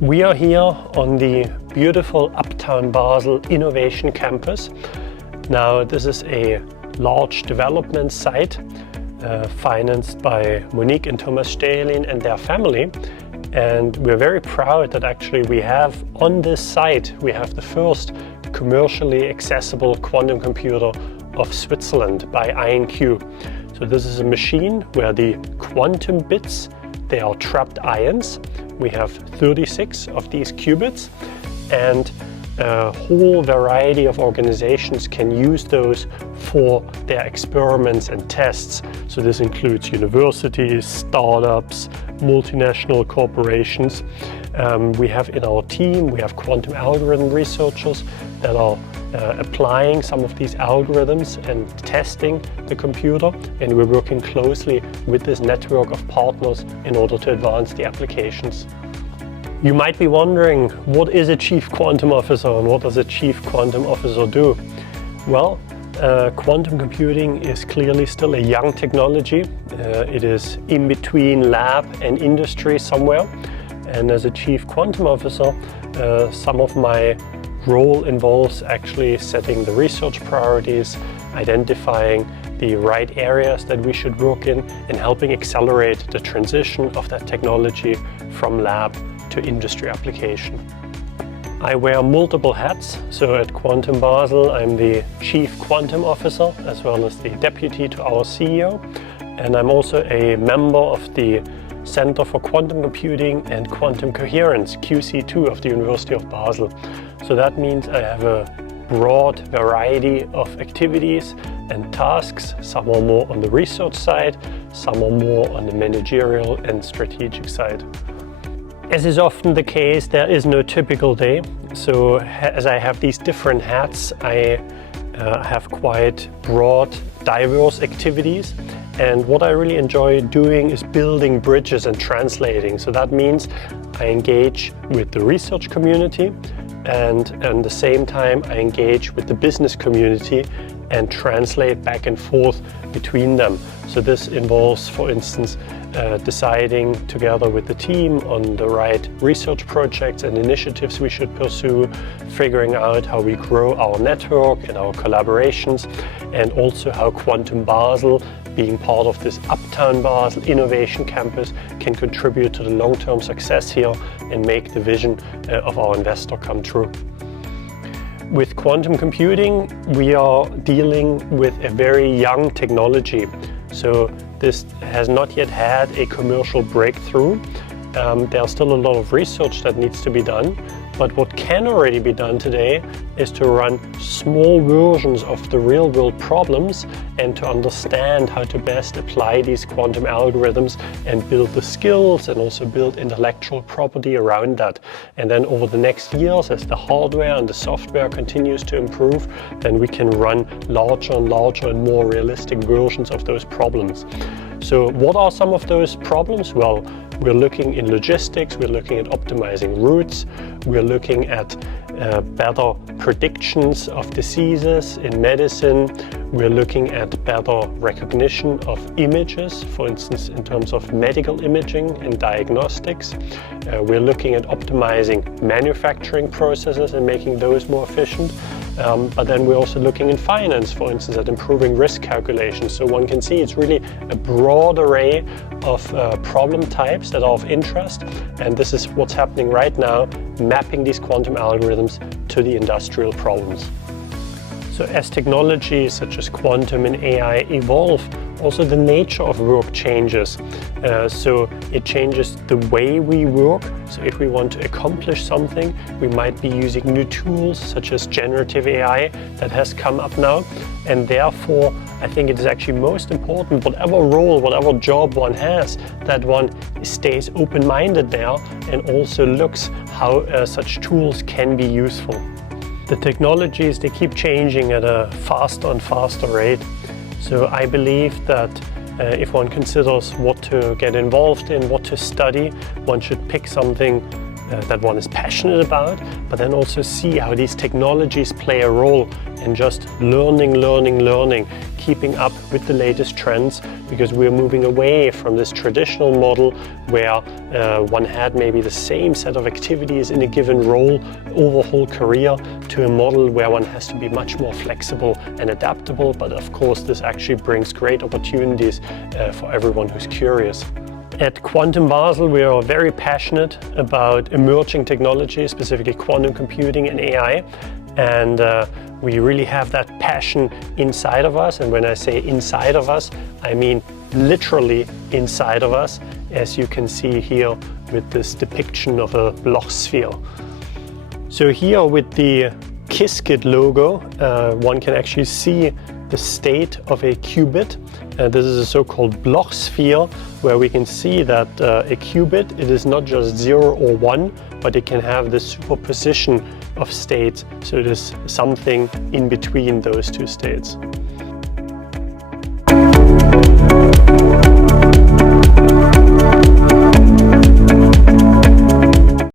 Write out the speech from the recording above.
We are here on the beautiful Uptown Basel Innovation Campus. Now, this is a large development site financed by Monique and Thomas Staehelin and their family. And we're very proud that actually we have on this site, we have the first commercially accessible quantum computer of Switzerland by IonQ. So this is a machine where the quantum bits, they are trapped ions. We have 36 of these qubits, and a whole variety of organizations can use those for their experiments and tests. So this includes universities, startups, multinational corporations. We have in our team, we have quantum algorithm researchers that are applying some of these algorithms and testing the computer, and we're working closely with this network of partners in order to advance the applications. You might be wondering, what is a chief quantum officer and what does a chief quantum officer do? Well, quantum computing is clearly still a young technology. It is in between lab and industry somewhere. And as a chief quantum officer, some of my role involves actually setting the research priorities, identifying the right areas that we should work in, and helping accelerate the transition of that technology from lab to industry application. I wear multiple hats. So at QuantumBasel, I'm the Chief Quantum Officer as well as the Deputy to our CEO. And I'm also a member of the Center for Quantum Computing and Quantum Coherence, QC2 of the University of Basel. So that means I have a broad variety of activities and tasks. Some are more on the research side, some are more on the managerial and strategic side. As is often the case, there is no typical day. So as I have these different hats, I have quite broad, diverse activities. And what I really enjoy doing is building bridges and translating. So that means I engage with the research community, and at the same time I engage with the business community and translate back and forth between them. So this involves, for instance, deciding together with the team on the right research projects and initiatives we should pursue, figuring out how we grow our network and our collaborations, and also how QuantumBasel, being part of this Uptown Basel Innovation Campus, can contribute to the long-term success here and make the vision of our investor come true. With quantum computing, we are dealing with a very young technology. So this has not yet had a commercial breakthrough. There's still a lot of research that needs to be done. But what can already be done today is to run small versions of the real-world problems and to understand how to best apply these quantum algorithms and build the skills and also build intellectual property around that. And then over the next years, as the hardware and the software continues to improve, then we can run larger and larger and more realistic versions of those problems. So what are some of those problems? Well, we're looking in logistics, we're looking at optimizing routes, we're looking at better predictions of diseases in medicine, we're looking at better recognition of images, for instance, in terms of medical imaging and diagnostics. We're looking at optimizing manufacturing processes and making those more efficient. But then we're also looking in finance, for instance, at improving risk calculations. So one can see it's really a broad array of problem types that are of interest. And this is what's happening right now, mapping these quantum algorithms to the industrial problems. So as technologies such as quantum and AI evolve, also the nature of work changes. So it changes the way we work. So if we want to accomplish something, we might be using new tools such as generative AI that has come up now. And therefore, I think it is actually most important, whatever role, whatever job one has, that one stays open-minded there and also looks how such tools can be useful. The technologies, they keep changing at a faster and faster rate. So I believe that if one considers what to get involved in, what to study, one should pick something that one is passionate about, but then also see how these technologies play a role in just learning, keeping up with the latest trends, because we're moving away from this traditional model where one had maybe the same set of activities in a given role over a whole career, to a model where one has to be much more flexible and adaptable. But of course, this actually brings great opportunities for everyone who's curious. At QuantumBasel, we are very passionate about emerging technologies, specifically quantum computing and AI. And we really have that passion inside of us. And when I say inside of us, I mean literally inside of us, as you can see here with this depiction of a Bloch sphere. So here with the Qiskit logo, one can actually see the state of a qubit. This is a so-called Bloch sphere, where we can see that a qubit, it is not just 0 or 1, but it can have this superposition of states. So it is something in between those two states.